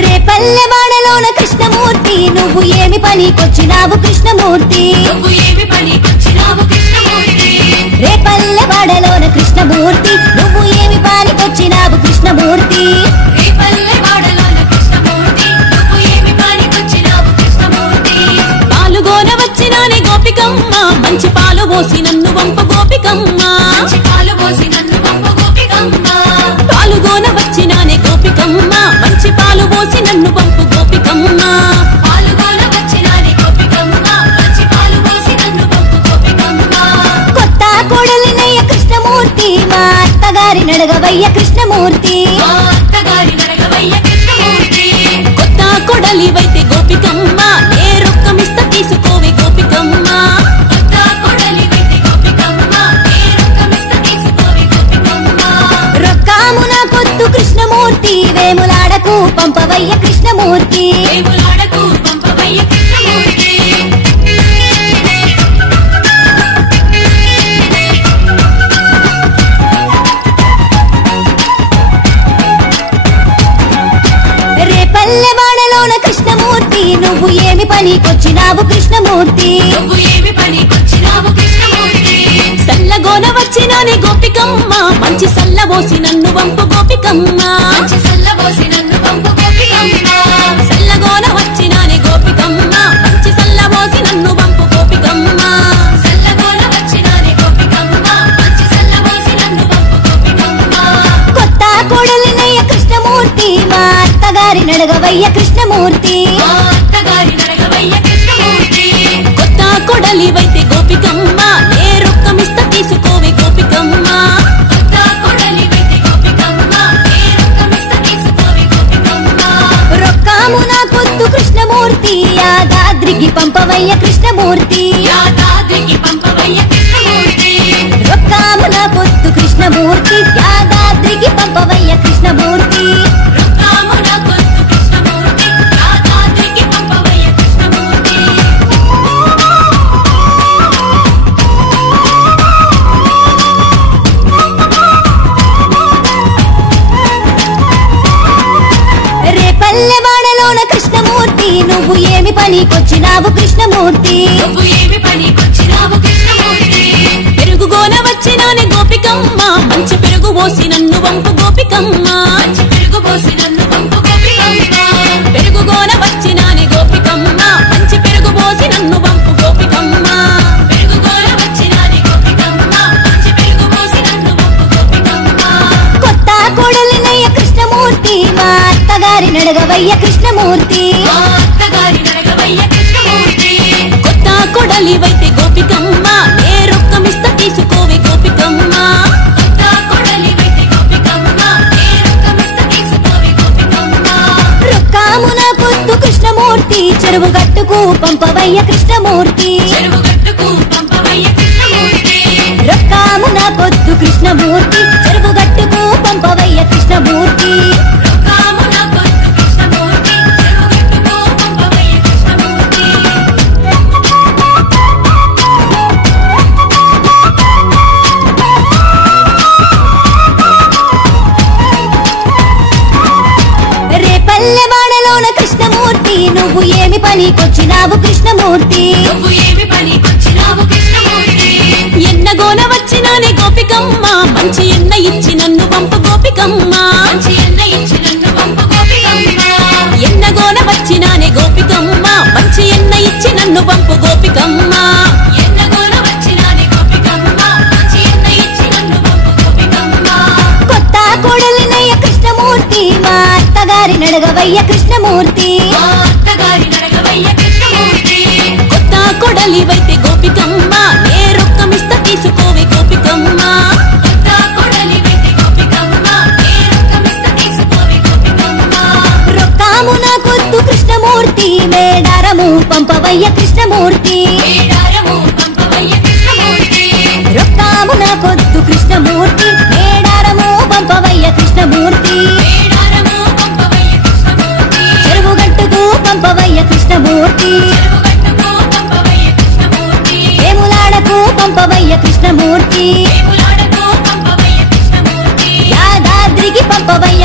రేపల్లెవాడలోన కృష్ణమూర్తి నువ్వు ఏమి పనికొచ్చినావు కృష్ణమూర్తి రేపల్లెవాడలోన కృష్ణమూర్తి నువ్వు ఏమి పనికొచ్చినావు కృష్ణమూర్తి పాలుగోన వచ్చినానే గోపికమ్మ మంచి పాలు పోసి నన్ను వంప గోపికమ్మ పాలుగోన వచ్చినానే గోపికమ్మ మంచి పాలు పోసి నన్ను వంపు గోపికమ్మ కొత్త కోడలినయ్య కృష్ణమూర్తి మా అత్తగారి నడగవయ్య కృష్ణమూర్తి కొత్త కోడలివైతే గోపికమ్మ నే రొక్కమిస్త తీసుకోవే గోపికమ్మ రొక్కామున కొత్తు కృష్ణమూర్తి వేములాడకు పంపవయ్య కృష్ణమూర్తి రేపల్లెవాడలోన కృష్ణమూర్తి నువ్వు ఏమి పనికొచ్చినావు కృష్ణమూర్తి సల్లగోన వచ్చినానే గోపికమ్మ మంచి సల్లబోసి నన్ను వంపు గోపికమ్మ సల్లగోన వచ్చినానే గోపికమ్మ మంచి సల్లబోసి నన్ను వంపు గోపికమ్మ కొత్త కోడలినయ్య కృష్ణమూర్తి మా అత్తగారి నడగవయ్య కృష్ణమూర్తి కొత్త కోడలివైతే గోపికమ్మ నే రొక్కమిస్త తీసుకోవే గోపికమ్మ రొక్కామున కొత్తు కృష్ణమూర్తి యాదాద్రికి పంపవయ్య కృష్ణమూర్తి రొక్కామున కొత్తు కృష్ణమూర్తి యాదాద్రికి పంపవయ్య కృష్ణమూర్తి రేపల్లెవాడలోన కృష్ణమూర్తి నువ్వు ఏమి పనికొచ్చినావు కృష్ణమూర్తి పెరుగుగోన వచ్చినానే గోపికమ్మ మంచి పెరుగు పోసి నన్ను వంపు గోపికమ్మ పెరుగుగోన వచ్చినానే గోపికమ్మ మంచి పెరుగు పోసి నన్ను వంపు గోపికమ్మ కొత్త కోడలినయ్య కృష్ణమూర్తి మా అత్తగారి నడగవయ్య కృష్ణమూర్తి కొత్త కోడలివైతే గోపికమ్మ నే రొక్కమిస్త తీసుకోవే గోపికమ్మ రొక్కామున కొత్తు కృష్ణమూర్తి చెరువు గట్టుకు పంపవయ్య కృష్ణమూర్తి రొక్కామున కొత్తు కృష్ణమూర్తి చెరువు గట్టుకు పంపవయ్య కృష్ణమూర్తి రేపల్లెవాడలోన కృష్ణమూర్తి నువ్వు ఏమి పనికొచ్చినావు కృష్ణమూర్తి ఎన్నగోన వచ్చినానే గోపికమ్మ మంచి ఎన్న ఇచ్చి నన్ను పంపు గోపికమ్మ ఎన్నగోన వచ్చినానే గోపికమ్మ మంచి ఎన్న ఇచ్చి నన్ను పంపు గోపికమ్మ కొత్త కోడలినయ్య కృష్ణమూర్తి మా అత్తగారి నడగవయ్య కృష్ణమూర్తి కొత్త కోడలివైతే గోపికమ్మ నే రొక్కమిస్త తీసుకోవే గోపికమ్మ రొక్కామున కొత్తు కృష్ణమూర్తి మేడారము పంపవయ్య కృష్ణమూర్తి రొక్కామున కొత్తు కృష్ణమూర్తి కృష్ణమూర్తి చెరువుగట్టుకు పంపవయ్య కృష్ణమూర్తి వేములాడకు పంపవయ్య కృష్ణమూర్తి యాదాద్రికి పంపవయ్య